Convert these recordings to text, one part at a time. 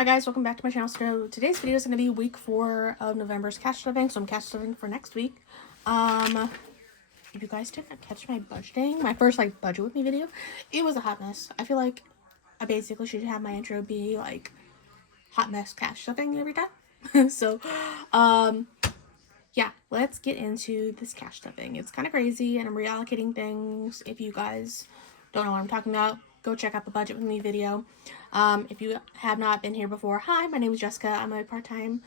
Hi guys, welcome back to my channel. So today's video is going to be week 4 of November's cash stuffing, so I'm cash stuffing for next week. If you guys didn't catch my budgeting, my first budget with me video, it was a hot mess. I feel like I basically should have my intro be like hot mess cash stuffing every time. So yeah, let's get into this cash stuffing. It's kind of crazy and I'm reallocating things. If you guys don't know what I'm talking about, go check out the budget with me video. If you have not been here before, hi, my name is Jessica. I'm a part-time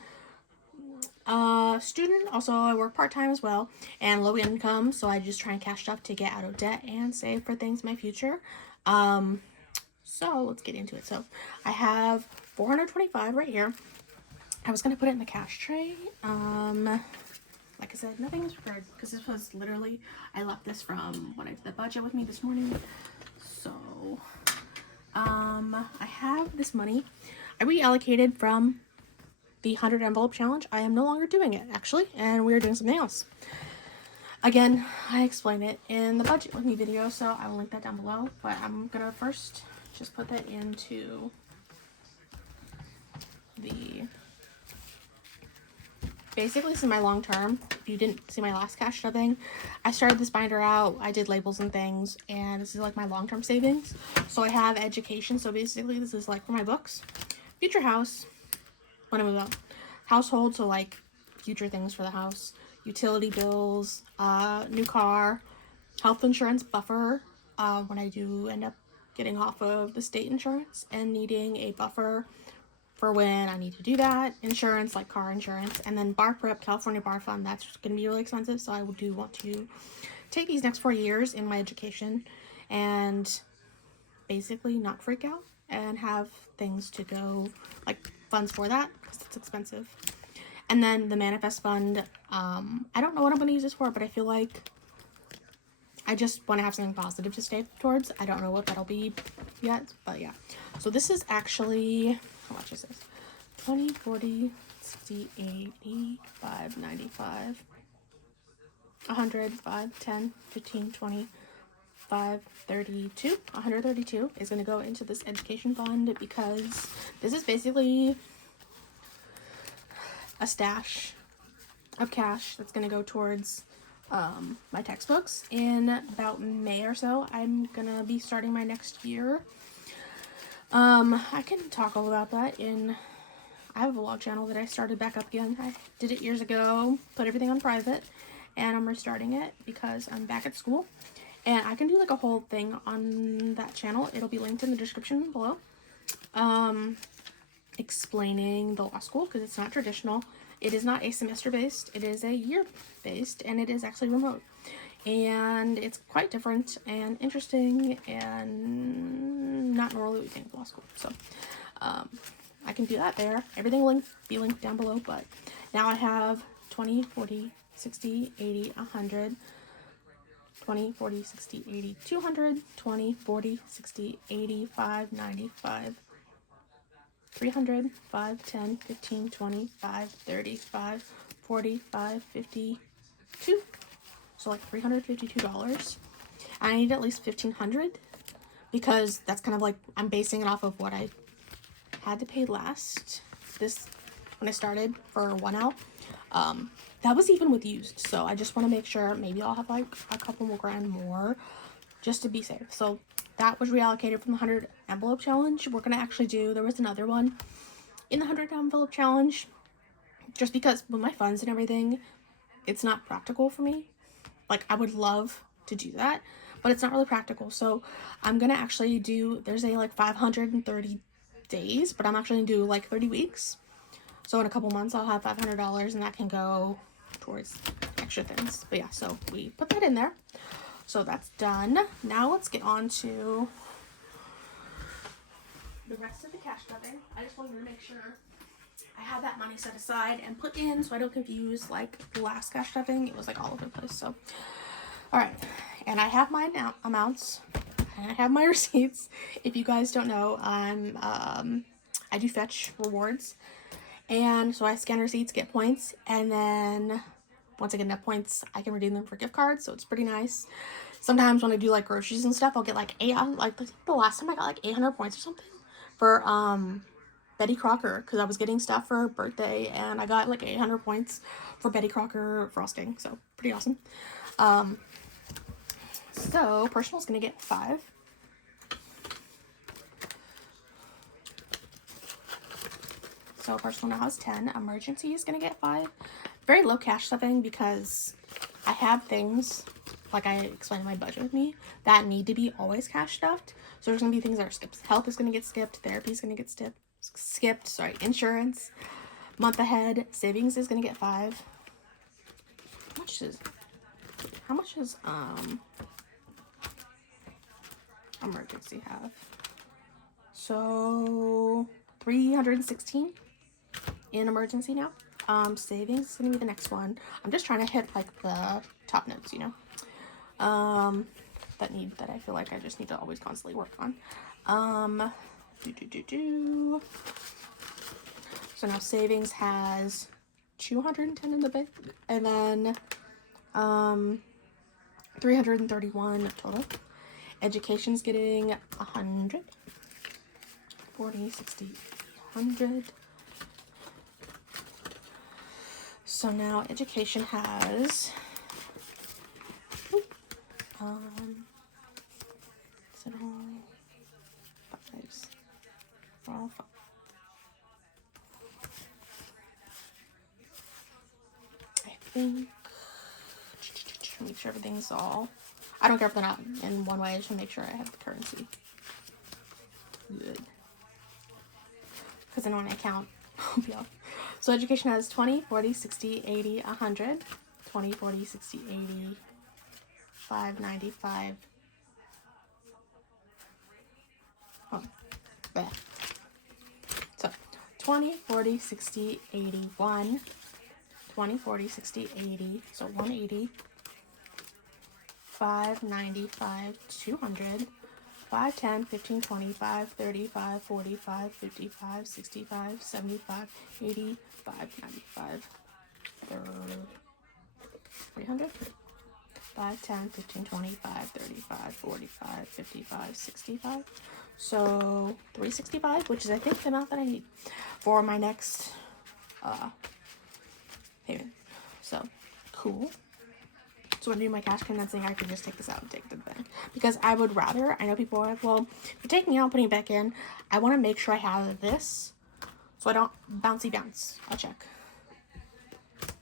student. Also, I work part-time as well and low income, so I just try and cash stuff to get out of debt and save for things in my future. So let's get into it. So I have $425 right here. I was gonna put it in the cash tray. Like I said, nothing was prepared because this was literally, I left this from when I did the budget with me this morning. So I have this money I reallocated from the 100 envelope challenge. I am no longer doing it actually, and we are doing something else. Again, I explained it in the budget with me video, so I will link that down below, but I'm gonna first just put that into the, basically this is my long term. If you didn't see my last cash stuffing, I started this binder out, I did labels and things, and this is like my long-term savings. So I have education, so basically this is like for my books, future house when I move out, household, so like future things for the house, utility bills, new car, health insurance buffer when I do end up getting off of the state insurance and needing a buffer for when I need to do that, insurance like car insurance, and then bar prep, California bar fund. That's going to be really expensive, so I do want to take these next 4 years in my education and basically not freak out and have things to go, like funds for that, because it's expensive. And then the manifest fund, I don't know what I'm going to use this for, but I feel like I just want to have something positive to stay towards. I don't know what that'll be yet, but yeah. So this is actually, how much is this? 20, 40, 60, 80, 5, 95, 100, 5, 10, 15, 20, 5, 32. 132 is going to go into this education fund because this is basically a stash of cash that's going to go towards my textbooks. In about May or so, I'm gonna be starting my next year. I can talk all about that I have a vlog channel that I started back up again. I did it years ago, put everything on private, and I'm restarting it because I'm back at school. And I can do like a whole thing on that channel. It'll be linked in the description below. Explaining the law school, because it's not traditional. It is not a semester based, it is a year based, and it is actually remote. And it's quite different and interesting and not normally what we think of law school. So I can do that there. Everything will be linked down below, but now I have 20, 40, 60, 80, 100, 20, 40, 60, 80, 200, 20, 40, 60, 85, 95, 300, 5, 10, 15, 20, 5, 30, 5, 40, 5, 52. So like $352. I need at least $1,500 because that's kind of like, I'm basing it off of what I had to pay last, when I started for 1L. That was even with used, so I just want to make sure maybe I'll have like a couple more grand more just to be safe. So that was reallocated from the 100 envelope challenge. We're gonna actually there was another one in the 100 envelope challenge, just because with my funds and everything, it's not practical for me. Like, I would love to do that, but it's not really practical. So I'm gonna actually there's a like 530 days, but I'm actually gonna do like 30 weeks. So in a couple months I'll have $500 and that can go towards extra things. But yeah, so we put that in there. So that's done. Now let's get on to the rest of the cash stuffing. I just wanted to make sure I have that money set aside and put in so I don't confuse like the last cash stuffing. It was like all over the place. So, all right. And I have my amounts and I have my receipts. If you guys don't know, I do fetch rewards. And so I scan receipts, get points, and then once I get enough points, I can redeem them for gift cards, so it's pretty nice. Sometimes when I do like groceries and stuff, I'll get like the last time I got like 800 points or something for Betty Crocker, because I was getting stuff for her birthday, and I got like 800 points for Betty Crocker frosting, so pretty awesome. So personal's gonna get 5. So personal now has 10. Emergency is gonna get 5. Very low cash stuffing because I have things, like I explained in my budget with me, that need to be always cash stuffed. So there's gonna be things that are skipped. Health is gonna get skipped. Therapy is gonna get skipped. Sorry, insurance. Month ahead. Savings is gonna get 5. How much is emergency have? So 316 in emergency now. Savings is gonna be the next one. I'm just trying to hit like the top notes, you know, that I feel like I just need to always constantly work on. So now savings has 210 in the bank, and then 331 total. Education's getting 100, 40, 60, 100. So now education has is it all 5s? All 5. I think, make sure everything's all, I don't care if they're not in one way, I just want to make sure I have the currency good, because then when I count, I'll be off. So education has 20, 40, 60, 80, 100, 20, 40, 60, 80, 5, 95. Oh, there. So 20, 40, 60, 81, 20, 40, 60, 80, so 180, 5, 95, 200, 5, 10, 15, 25, 35, 45, 55, 65, 75, 85, 95, 300, 5, 10, 15, 25, 35, 45, 55, 65. So 365, which is I think the amount that I need for my next payment. So cool. So when I do my cash condensing, I can just take this out and take it to the bank. Because I would rather, I know people are like, well, if you're taking it out and putting it back in, I want to make sure I have this so I don't bouncy bounce. I'll check.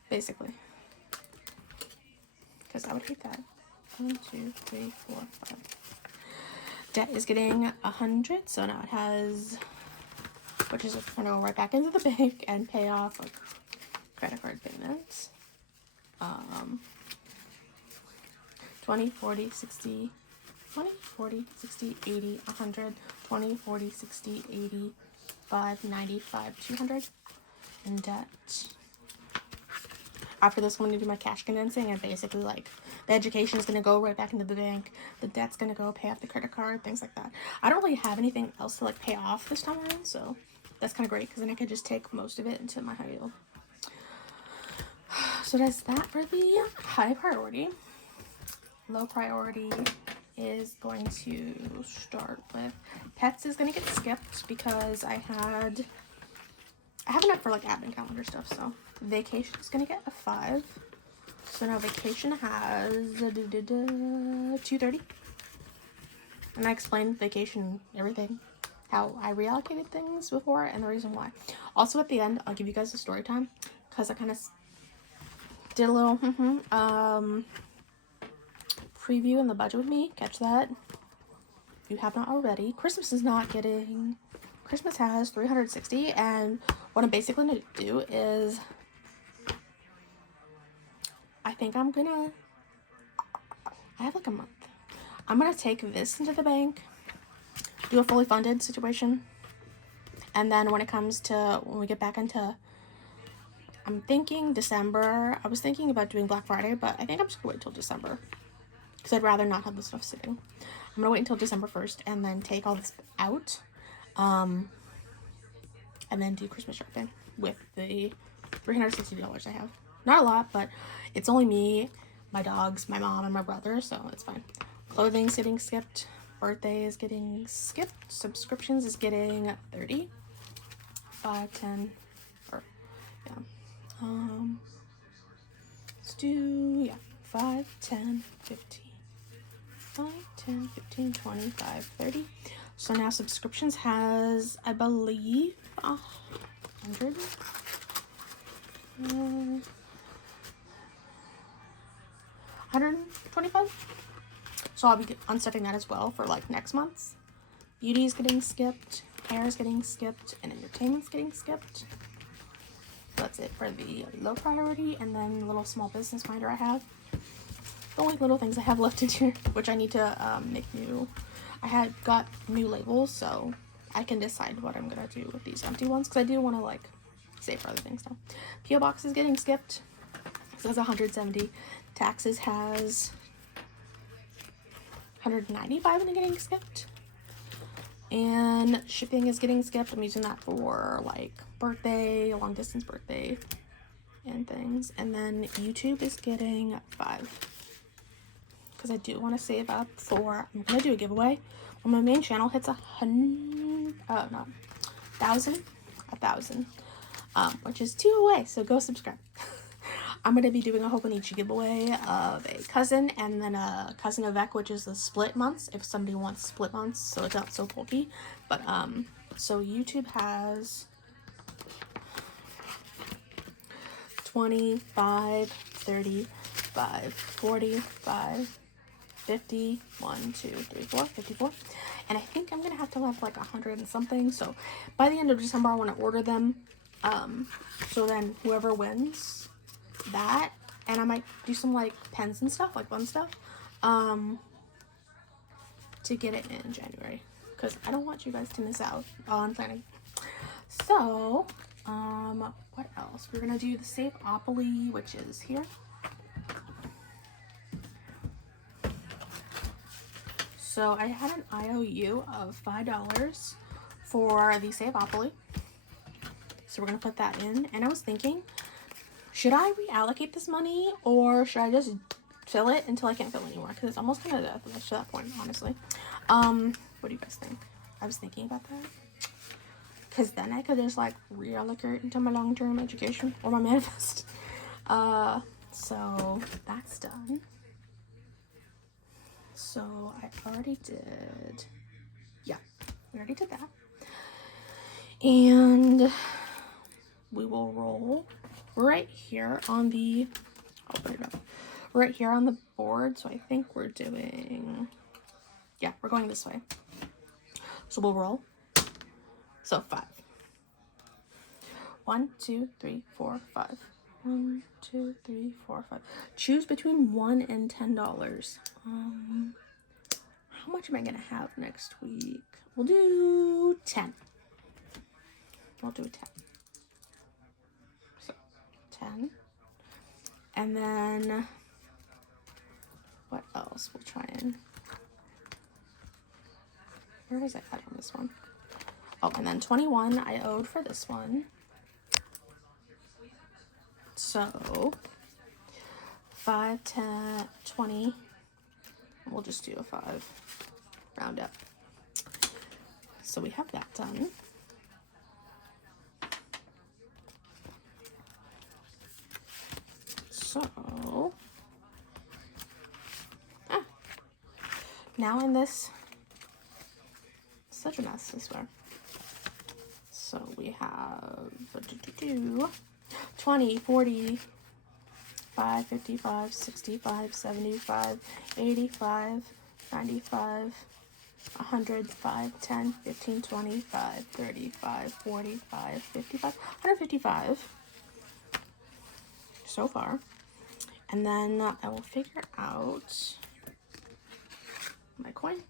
Basically. Because I would hate that. 1, 2, 3, 4, 5. Debt is getting 100, so now it has, which is going to go right back into the bank and pay off like credit card payments. 20, 40, 60, 20, 40, 60, 80, 100, 20, 40, 60, 80, 5, 95, 200 in debt. After this, I'm going to do my cash condensing, and basically, like, the education is going to go right back into the bank. The debt's going to go pay off the credit card, things like that. I don't really have anything else to, like, pay off this time around, so that's kind of great, because then I can just take most of it into my high yield. So that's that for the high priority. Low priority is going to start with pets is going to get skipped because I have enough for like admin calendar stuff. So vacation is going to get a 5. So now vacation has 230. And I explained vacation, everything, how I reallocated things before and the reason why. Also at the end, I'll give you guys a story time because I kind of did a little preview in the budget with me. Catch that if you have not already. Christmas is not getting, Christmas has 360, and what I'm basically going to do is I think I'm gonna, I have like a month. I'm gonna take this into the bank, do a fully funded situation, and then when it comes to, when we get back into, I'm thinking December. I was thinking about doing Black Friday, but I think I'm just gonna wait till December because I'd rather not have this stuff sitting. I'm gonna wait until December 1st and then take all this out, and then do Christmas shopping with the $360 I have. Not a lot, but it's only me, my dogs, my mom, and my brother, so it's fine. Clothing's getting skipped. Birthday is getting skipped. Subscriptions is getting 30. 5, 10, or, yeah. Let's do, yeah, 5, 10, 15. 5, 10, 15, 25, 30. So now subscriptions has, I believe, 100. 125. So I'll be unstepping that as well for like next month's. Beauty is getting skipped, hair is getting skipped, and entertainment's getting skipped. That's it for the low priority. And then little small business finder I have. The only little things I have left in here, which I need to make new. I had got new labels, so I can decide what I'm gonna do with these empty ones, because I do want to like save for other things now. PO box is getting skipped. It says 170. Taxes has 195 and getting skipped. And shipping is getting skipped. I'm using that for like birthday, long distance birthday, and things. And then YouTube is getting 5. Because I do want to save up for, I'm going to do a giveaway. When my main channel hits 1,000, which is 2 away. So go subscribe. I'm going to be doing a Hobonichi giveaway of a cousin and then a cousin of Ek, which is the split months, if somebody wants split months, so it's not so bulky. But, so YouTube has 25, 35, 45, 50, 1, 2, 3, 4, 54. And I think I'm going to have to have like 100 and something. So by the end of December, I want to order them. So then whoever wins that, and I might do some like pens and stuff, like fun stuff, to get it in January, because I don't want you guys to miss out on planning. So what else? We're gonna do the Save-opoly, which is here. So I had an IOU of $5 for the Save-opoly, so we're gonna put that in. And I was thinking, should I reallocate this money, or should I just fill it until I can't fill anymore? Because it's almost kind of to that point, honestly. What do you guys think? I was thinking about that. Because then I could just like reallocate into my long-term education or my manifest. So that's done. So I already did. Yeah, we already did that. And we will roll right here on the, I'll put it up right here on the board. So I think we're doing, yeah, we're going this way. So we'll roll. So 5. 1, 2, 3, 4, 5. 1, 2, 3, 4, 5. Choose between $1 and $10. How much am I gonna have next week? We'll do 10. We'll do 10. So 10. And then what else? We'll try and, where is it at on this one? Oh, and then 21 I owed for this one. So 5, 10, 20. We'll just do a 5. Round up. So we have that done. So now in this, such a mess, I swear. So we have 20, 40, 5, 55, 65, 75, 85, 95, 100, 5, 10, 15, 25, 35, 45, 55, 155 so far. And then I will figure out my coin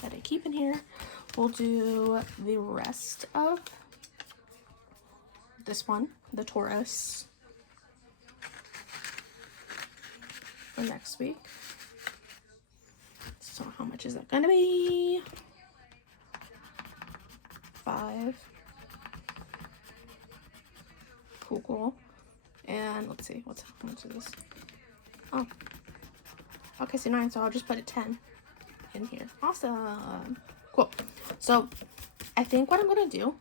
that I keep in here. We'll do the rest of this one, the Taurus, for next week. So how much is that gonna be? 5. Cool. And let's see, how much is this? Oh, okay, so 9, so I'll just put a 10 in here. Awesome. Cool. So I think what I'm gonna do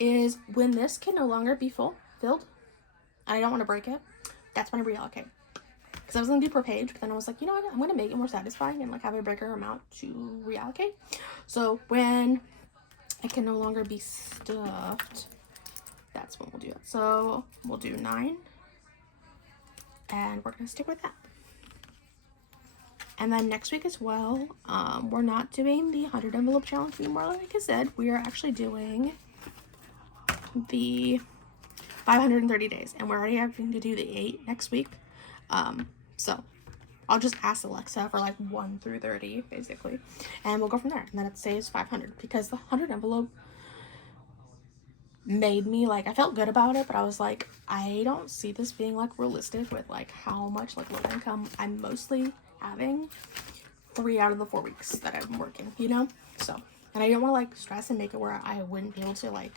is when this can no longer be filled, and I don't want to break it, that's when I reallocate. Because I was going to do per page, but then I was like, you know what, I'm going to make it more satisfying and like have a bigger amount to reallocate. So when it can no longer be stuffed, that's when we'll do it. So we'll do 9, and we're going to stick with that. And then next week as well, we're not doing the 100 envelope challenge anymore. Like I said, we are actually doing the 530 days, and we're already having to do the 8 next week. So I'll just ask Alexa for like 1 through 30 basically, and we'll go from there. And then it saves 500, because the 100 envelope made me like, I felt good about it, but I was like, I don't see this being like realistic with like how much like low income I'm mostly having 3 out of the 4 weeks that I'm working, you know? So, and I didn't want to like stress and make it where I wouldn't be able to like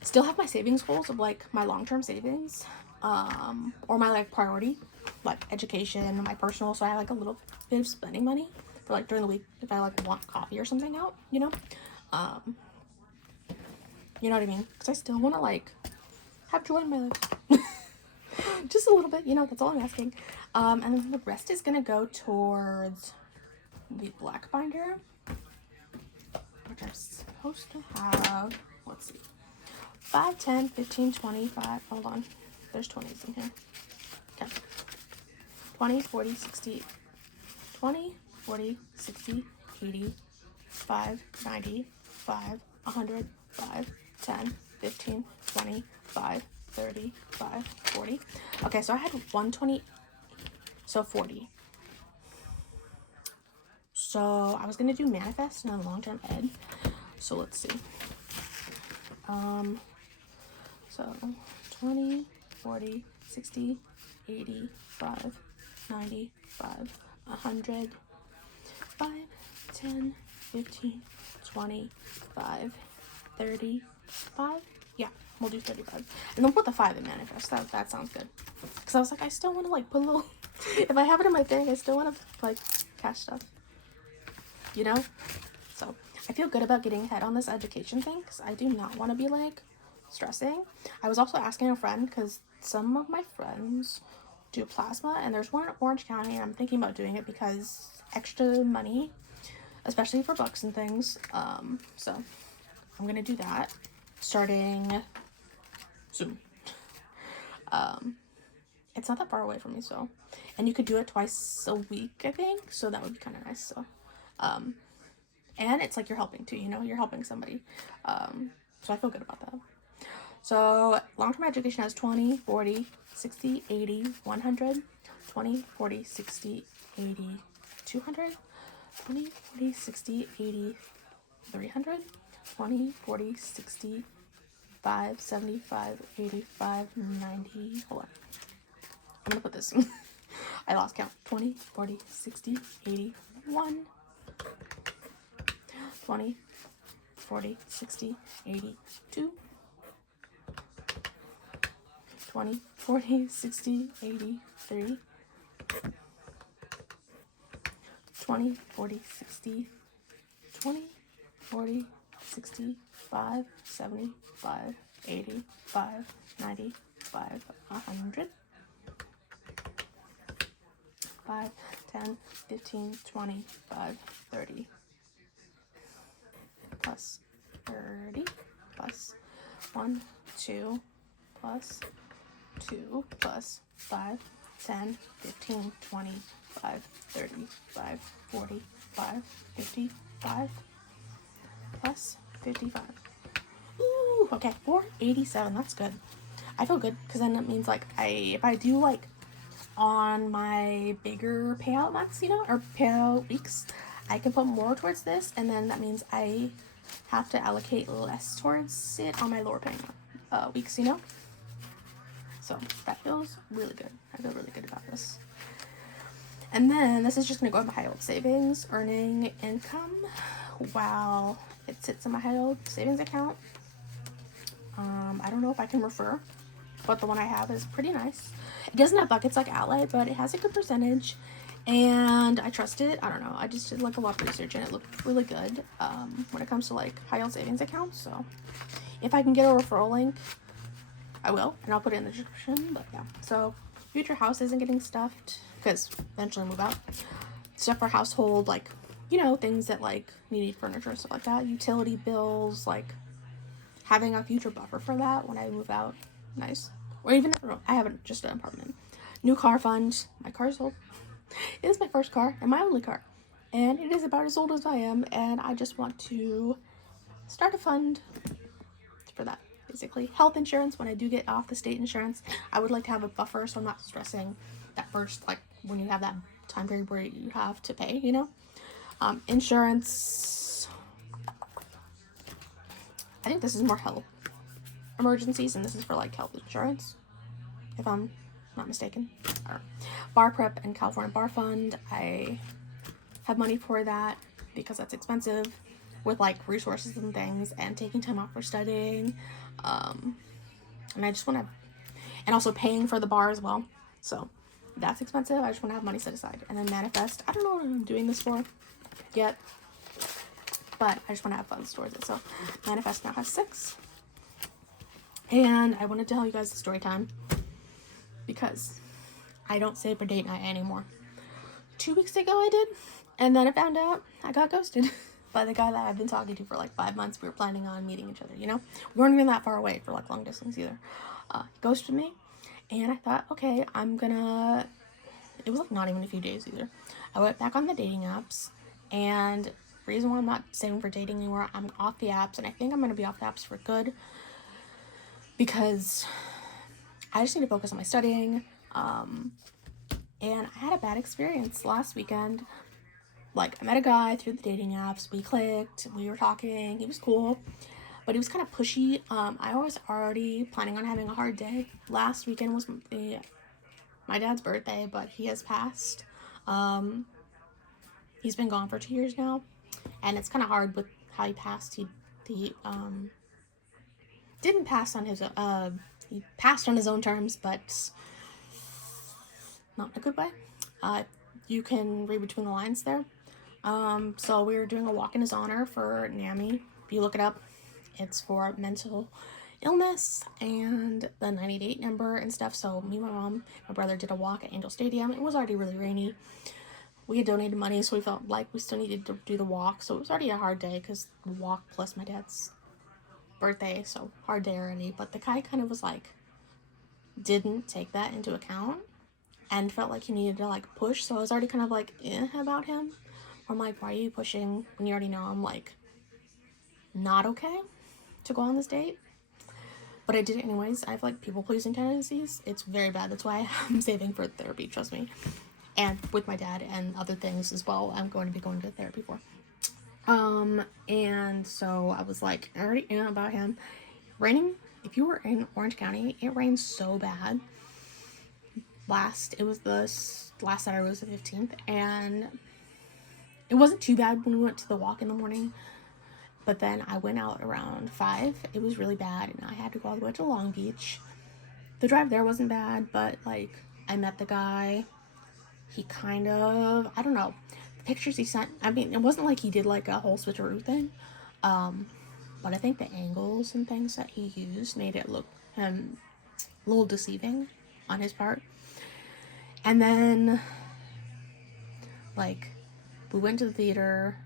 still have my savings goals of like my long-term savings, or my like priority, like education, my personal, so I have like a little bit of spending money for like during the week if I like want coffee or something out, you know? You know what I mean? Because I still want to like have joy in my life. Just a little bit, you know, that's all I'm asking. And then the rest is going to go towards the black binder, which I'm supposed to have, let's see, 5, 10, 15, 25, hold on, there's 20s in here. Okay. 20, 40, 60, 20, 40, 60, 80, 5, 90, 5, 100, 5, 10, 15, 20, 5, 30, 5, 40. Okay, so I had 120, so 40. So I was gonna do manifest and then long-term ed. So let's see. So 20, 40, 60, 80, 5, 90, 5, 100, 5, 10, 15, 20, 5, 30, 5. Yeah, we'll do 35. And then put the 5 in manifest. That sounds good. Because I was like, I still want to like put a little, if I have it in my thing, I still want to like cash stuff. You know? So I feel good about getting ahead on this education thing, because I do not want to be like stressing. I was also asking a friend, because some of my friends do plasma, and there's one in Orange County, and I'm thinking about doing it because extra money, especially for books and things. So I'm gonna do that starting soon. It's not that far away from me, so, and you could do it twice a week, I think, so that would be kind of nice. So and it's like you're helping too, you know, you're helping somebody. So I feel good about that. So long-term education has 20, 40, 60, 80, 100, 20, 40, 60, 80, 200, 20, 40, 60, 80, 300, 20, 40, 60, 5, 75, 85, 90. Hold on. I'm gonna put this. I lost count. 20, 40, 60, 80, 1. 20, 40, 60, 80, 2. 20, 40, 60, 80, 3. 20, 40, 60, 20, 40, 60, 5, 75, 85, 95, 100. 5, 10, 15, 20, 5, 30. Plus 30, plus 1, 2, plus 2, plus 5, 10, 15, 20, 5, 30, 5, 40, 5, 55, plus 55. Ooh, okay, 487, that's good. I feel good, because then it means like if I do like on my bigger payout months, you know, or payout weeks, I can put more towards this, and then that means I have to allocate less towards it on my lower paying weeks, you know. So that feels really good. I feel really good about this. And then this is just gonna go in my high yield savings, earning income while it sits in my high yield savings account. I don't know if I can refer, but the one I have is pretty nice. It doesn't have buckets like Ally, but it has a good percentage, and I trust it. I don't know, I just did like a lot of research, and it looked really good when it comes to like high yield savings accounts. So If I can get a referral link, I will, and I'll put it in the description. But yeah, so future house isn't getting stuffed because eventually move out. Stuff for household, like, you know, things that like need furniture and stuff like that. Utility bills, like having a future buffer for that when I move out. Nice. Or even, I haven't, just an apartment. New car fund. My car's old. It is my first car and my only car. And it is about as old as I am. And I just want to start a fund for that, basically. Health insurance, when I do get off the state insurance, I would like to have a buffer so I'm not stressing that first, like, when you have that time period where you have to pay, you know? Insurance, I think this is more health emergencies, and this is for, like, health insurance, if I'm not mistaken. Bar prep and California Bar Fund, I have money for that because that's expensive, with like resources and things, and taking time off for studying, and I just want to, and also paying for the bar as well, so that's expensive. I just want to have money set aside. And then manifest, I don't know what I'm doing this for yet, but I just want to have fun towards it. So manifest now has 6, and I wanted to tell you guys the story time because I don't save for date night anymore. 2 weeks ago I did, and then I found out I got ghosted by the guy that I've been talking to for like 5 months. We were planning on meeting each other, you know? We weren't even that far away for like long distance either. He ghosted me, and I thought, okay, it was like not even a few days either. I went back on the dating apps, and the reason why I'm not saving for dating anymore, I'm off the apps, and I think I'm going to be off the apps for good because I just need to focus on my studying. And I had a bad experience last weekend. Like, I met a guy through the dating apps. We clicked. We were talking. He was cool, but he was kind of pushy. I was already planning on having a hard day. Last weekend was my dad's birthday, but he has passed. He's been gone for 2 years now, and it's kind of hard with how he passed. He didn't pass on his he passed on his own terms, but not in a good way. You can read between the lines there. So we were doing a walk in his honor for NAMI. If you look it up, it's for mental illness and the 98 number and stuff. So me, my mom, my brother did a walk at Angel Stadium. It was already really rainy. We had donated money, so we felt like we still needed to do the walk. So it was already a hard day because the walk plus my dad's birthday, so hard day already. But the guy kind of was like, didn't take that into account and felt like he needed to like push. So I was already kind of like about him. I'm like, why are you pushing when you already know I'm like not okay to go on this date? But I did it anyways. I have like people pleasing tendencies. It's very bad. That's why I'm saving for therapy, trust me. And with my dad and other things as well, I'm going to be going to therapy for. And so I was like, I already know about him. Raining, if you were in Orange County, it rained so bad. It was the last Saturday was the 15th, and it wasn't too bad when we went to the walk in the morning, but then I went out around 5. It was really bad, and I had to go all the way to Long Beach. The drive there wasn't bad, but like I met the guy. He kind of, I don't know, the pictures he sent, I mean, it wasn't like he did like a whole switcheroo thing, but I think the angles and things that he used made it look a little deceiving on his part. And then like we went to the theater,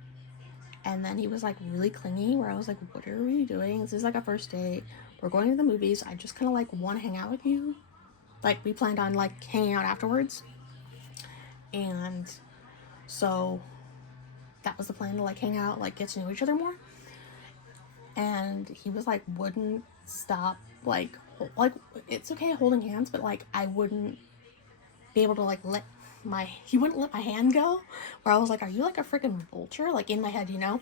and then he was like really clingy, where I was like, what are we doing? This is like a first date. We're going to the movies. I just kind of like want to hang out with you. Like we planned on like hanging out afterwards. And so that was the plan, to like hang out, like get to know each other more. And he was like, wouldn't stop, like it's okay holding hands, but like I wouldn't be able to like he wouldn't let my hand go, where I was like, are you like a freaking vulture? Like in my head, you know?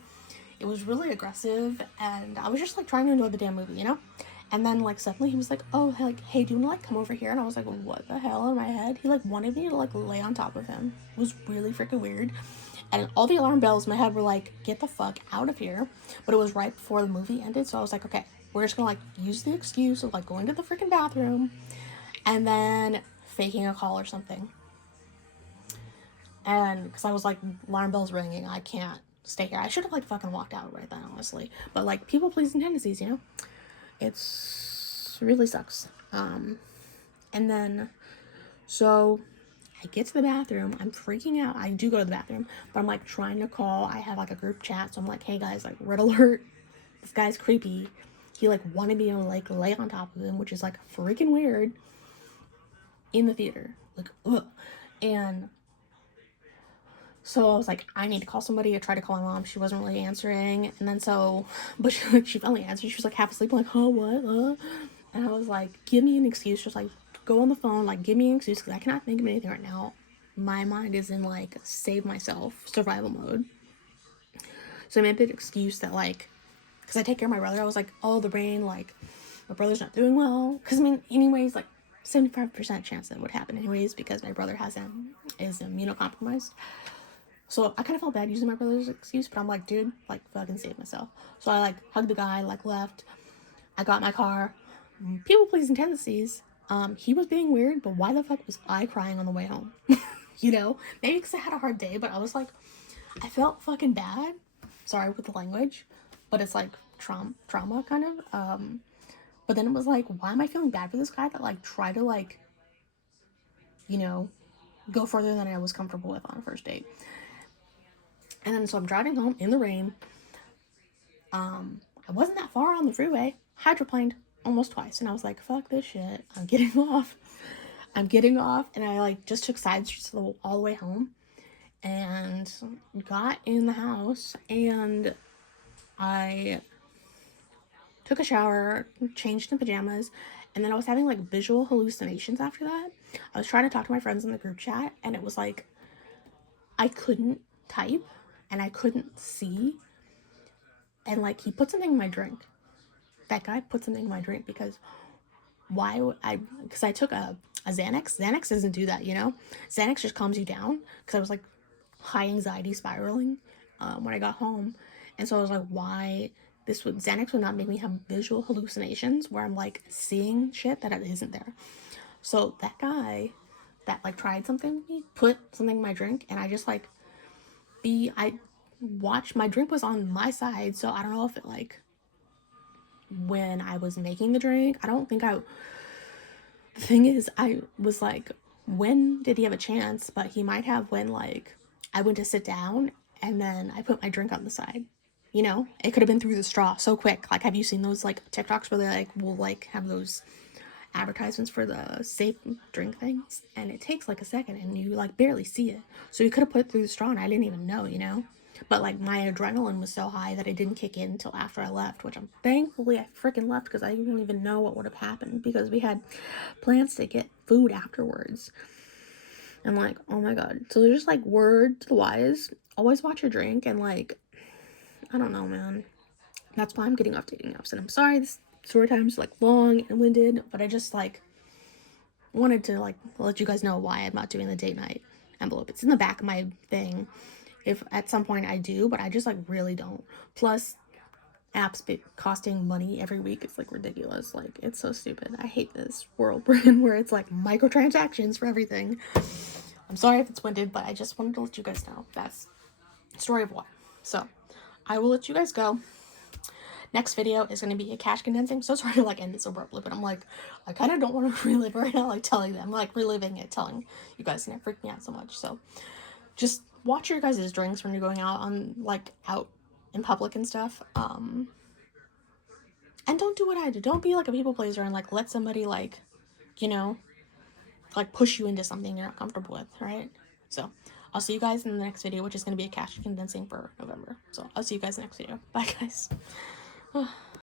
It was really aggressive, and I was just like trying to enjoy the damn movie, you know? And then like suddenly he was like, oh, like, hey, do you want to like come over here? And I was like, what the hell? In my head, he like wanted me to like lay on top of him. It was really freaking weird. And all the alarm bells in my head were like, get the fuck out of here. But it was right before the movie ended, so I was like, okay, we're just gonna like use the excuse of like going to the freaking bathroom and then faking a call or something. And because I was like, alarm bells ringing, I can't stay here. I should have like fucking walked out right then, honestly. But like people pleasing tendencies, you know? It's really sucks. And then, so I get to the bathroom. I'm freaking out. I do go to the bathroom, but I'm like trying to call. I have like a group chat, so I'm like, hey guys, like red alert. This guy's creepy. He like wanted me to like lay on top of him, which is like freaking weird in the theater. Like, ugh. And so I was like, I need to call somebody. I tried to call my mom. She wasn't really answering. And then so, but she finally answered. She was like half asleep. I'm like, oh, what? And I was like, give me an excuse. Just like, go on the phone. Like, give me an excuse because I cannot think of anything right now. My mind is in like save myself survival mode. So I made the excuse that like, because I take care of my brother. I was like, oh, the rain. Like, my brother's not doing well. Because I mean, anyways, like 75% chance that would happen anyways because my brother is immunocompromised. So I kind of felt bad using my brother's excuse, but I'm like, dude, like, fucking save myself. So I, like, hugged the guy, like, left. I got in my car. People-pleasing tendencies. He was being weird, but why the fuck was I crying on the way home? You know? Maybe because I had a hard day, but I was like, I felt fucking bad. Sorry with the language, but it's, like, trauma, kind of. But then it was like, why am I feeling bad for this guy that, like, tried to, like, you know, go further than I was comfortable with on a first date? And then so I'm driving home in the rain. I wasn't that far on the freeway. Hydroplaned almost twice. And I was like, fuck this shit. I'm getting off. And I like just took side streets all the way home. And got in the house. And I took a shower, changed in pajamas. And then I was having like visual hallucinations after that. I was trying to talk to my friends in the group chat. And it was like, I couldn't type. And I couldn't see. And like he put something in my drink. That guy put something in my drink because because I took a Xanax. Xanax doesn't do that, you know? Xanax just calms you down because I was like high anxiety spiraling when I got home. And so I was like, Xanax would not make me have visual hallucinations where I'm like seeing shit that isn't there. So that guy that like tried something, he put something in my drink and I just like I watched, my drink was on my side, so I don't know if it like when I was making the drink, the thing is I was like, when did he have a chance? But he might have when like I went to sit down and then I put my drink on the side, you know? It could have been through the straw so quick. Like, have you seen those like TikToks where they like will like have those advertisements for the safe drink things, and it takes like a second and you like barely see it, so you could have put it through the straw and I didn't even know, you know? But like my adrenaline was so high that it didn't kick in until after I left, which I'm thankfully I freaking left because I didn't even know what would have happened because we had plans to get food afterwards. And like, oh my god. So there's just like word to the wise, always watch your drink. And like, I don't know, man, that's why I'm getting off dating apps. And I'm sorry this story time's like long and winded, but I just like wanted to like let you guys know why I'm not doing the date night envelope. It's in the back of my thing if at some point I do, but I just like really don't. Plus apps costing money every week, it's like ridiculous. Like, it's so stupid. I hate this world we're in where it's like microtransactions for everything. I'm sorry if it's winded, but I just wanted to let you guys know that's the story of why. So I will let you guys go. Next video is going to be a cash condensing. So sorry to like end it so abruptly, but I'm like, I kind of don't want to relive right now, like telling them, like reliving it, telling you guys, and it freaked me out so much. So just watch your guys' drinks when you're going out on like out in public and stuff. And don't do what I did. Don't be like a people pleaser and like let somebody like, you know, like push you into something you're not comfortable with, right? So I'll see you guys in the next video, which is going to be a cash condensing for November. So I'll see you guys in the next video. Bye, guys.